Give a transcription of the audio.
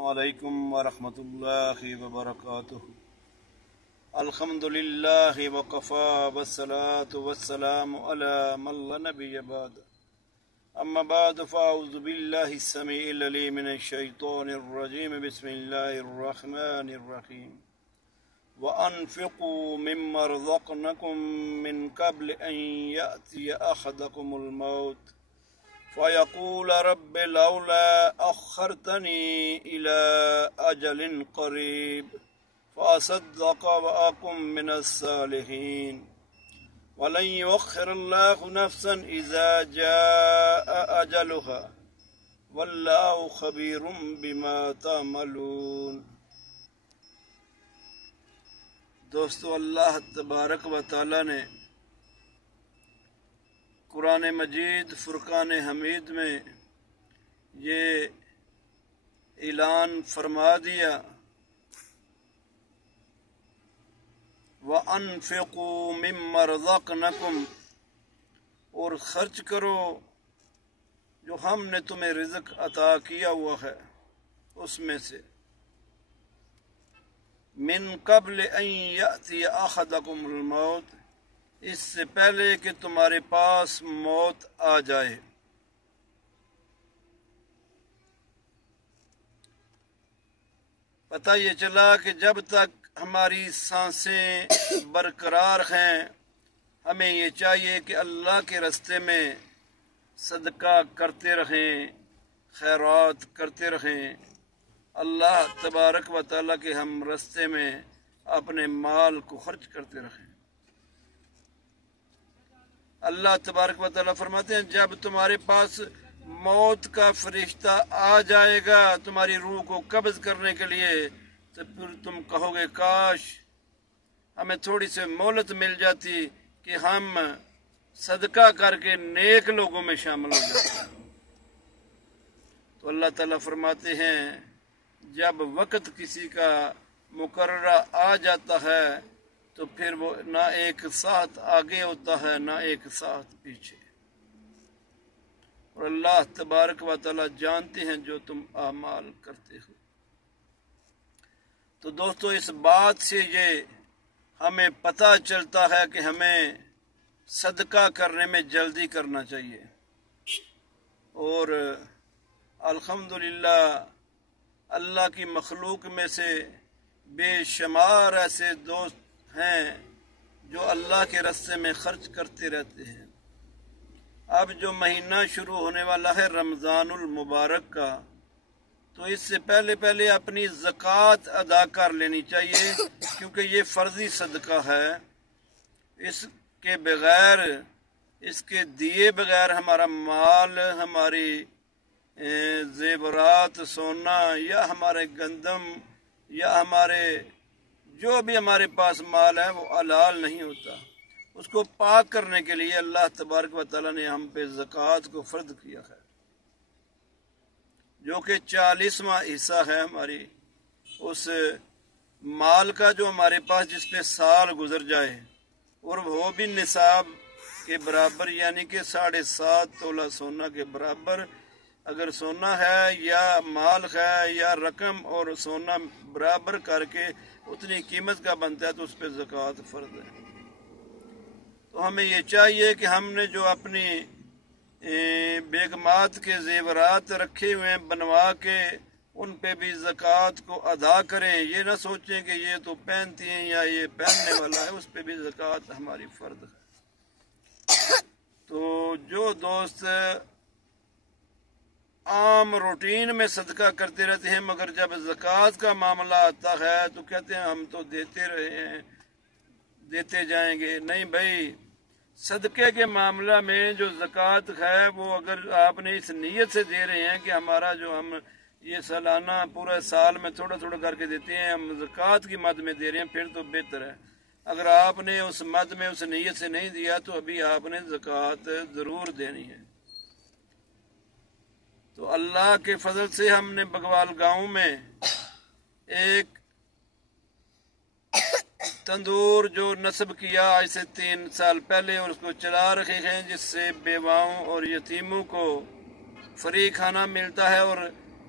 علیکم ورحمۃ اللہ وبرکاتہ۔ الحمدللہ وکفی والصلاة والسلام علی من لا نبی بعد، اما بعد فاعوذ باللہ السمیع العلیم من الشیطان الرجیم، بسم اللہ الرحمن الرحیم۔ وَأَنفِقُوا مِمَّا رَزَقْنَاكُم مِّن قَبْلِ أَن يَأْتِيَ أَحَدَكُمُ الْمَوْتُ فَيَقُولَ رَبِّ لَوْلَا أَخَّرْتَنِي إِلَىٰ أَجَلٍ قَرِيبٍ فَأَصَدَّقَ وَأَكُن مِّنَ الصَّالِحِينَ وَلَن يُؤَخِّرَ اللَّهُ نَفْسًا إِذَا جَاءَ أَجَلُهَا وَاللَّهُ خَبِيرٌ بِمَا تَعْمَلُونَ۔ دوستو، اللہ تبارک و تعالی نے قرآن مجید فرقان حمید میں یہ اعلان فرما دیا، وَأَنفِقُوا مِمَّا رَزَقْنَاكُمْ، اور خرچ کرو جو ہم نے تمہیں رزق عطا کیا ہوا ہے اس میں سے، من قبل ان یأتی احدکم الموت، اس سے پہلے کہ تمہارے پاس موت آ جائے۔ پتہ یہ چلا کہ جب تک ہماری سانسیں برقرار ہیں ہمیں یہ چاہیے کہ اللہ کے راستے میں صدقہ کرتے رہیں، خیرات کرتے رہیں، اللہ تبارک و تعالیٰ کے ہم راستے میں اپنے مال کو خرچ کرتے رہیں۔ اللہ تبارک و تعالیٰ فرماتے ہیں جب تمہارے پاس موت کا فرشتہ آ جائے گا تمہاری روح کو قبض کرنے کے لیے، تو پھر تم کہو گے کاش ہمیں تھوڑی سی مہلت مل جاتی کہ ہم صدقہ کر کے نیک لوگوں میں شامل ہو جاتے۔ تو اللہ تعالیٰ فرماتے ہیں جب وقت کسی کا مقررہ آ جاتا ہے تو پھر وہ نہ ایک ساتھ آگے ہوتا ہے نہ ایک ساتھ پیچھے، اور اللہ تبارک و تعالیٰ جانتے ہیں جو تم اعمال کرتے ہو۔ تو دوستو، اس بات سے یہ ہمیں پتہ چلتا ہے کہ ہمیں صدقہ کرنے میں جلدی کرنا چاہیے، اور الحمدللہ اللہ کی مخلوق میں سے بے شمار ایسے دوست ہیں جو اللہ کے راستے میں خرچ کرتے رہتے ہیں۔ اب جو مہینہ شروع ہونے والا ہے رمضان المبارک کا، تو اس سے پہلے اپنی زکوٰۃ ادا کر لینی چاہیے، کیونکہ یہ فرضی صدقہ ہے۔ اس کے بغیر، اس کے دیے بغیر ہمارا مال، ہماری زیورات، سونا یا ہمارے گندم یا ہمارے جو بھی ہمارے پاس مال ہے وہ حلال نہیں ہوتا۔ اس کو پاک کرنے کے لیے اللہ تبارک و تعالیٰ نے ہم پہ زکوٰۃ کو فرض کیا ہے، جو کہ 40واں حصہ ہے ہماری اس مال کا جو ہمارے پاس، جس پہ سال گزر جائے، اور وہ بھی نصاب کے برابر، یعنی کہ 7.5 تولہ سونا کے برابر۔ اگر سونا ہے یا مال ہے یا رقم اور سونا برابر کر کے اتنی قیمت کا بنتا ہے تو اس پہ زکوٰۃ فرض ہے۔ تو ہمیں یہ چاہیے کہ ہم نے جو اپنی بیگمات کے زیورات رکھے ہوئے ہیں بنوا کے، ان پہ بھی زکوٰۃ کو ادا کریں۔ یہ نہ سوچیں کہ یہ تو پہنتی ہیں یا یہ پہننے والا ہے، اس پہ بھی زکوٰۃ ہماری فرض ہے۔ تو جو دوست عام روٹین میں صدقہ کرتے رہتے ہیں مگر جب زکوٰۃ کا معاملہ آتا ہے تو کہتے ہیں ہم تو دیتے رہے ہیں، دیتے جائیں گے۔ نہیں بھائی، صدقے کے معاملہ میں جو زکوٰۃ ہے وہ اگر آپ نے اس نیت سے دے رہے ہیں کہ ہمارا جو ہم یہ سالانہ پورے سال میں تھوڑا تھوڑا کر کے دیتے ہیں، ہم زکوٰۃ کی مد میں دے رہے ہیں، پھر تو بہتر ہے۔ اگر آپ نے اس مد میں اس نیت سے نہیں دیا تو ابھی آپ نے زکوٰۃ ضرور دینی ہے۔ تو اللہ کے فضل سے ہم نے بگوال گاؤں میں ایک تندور جو نصب کیا آج سے 3 سال پہلے، اور اس کو چلا رہے ہیں، جس سے بیواؤں اور یتیموں کو فری کھانا ملتا ہے، اور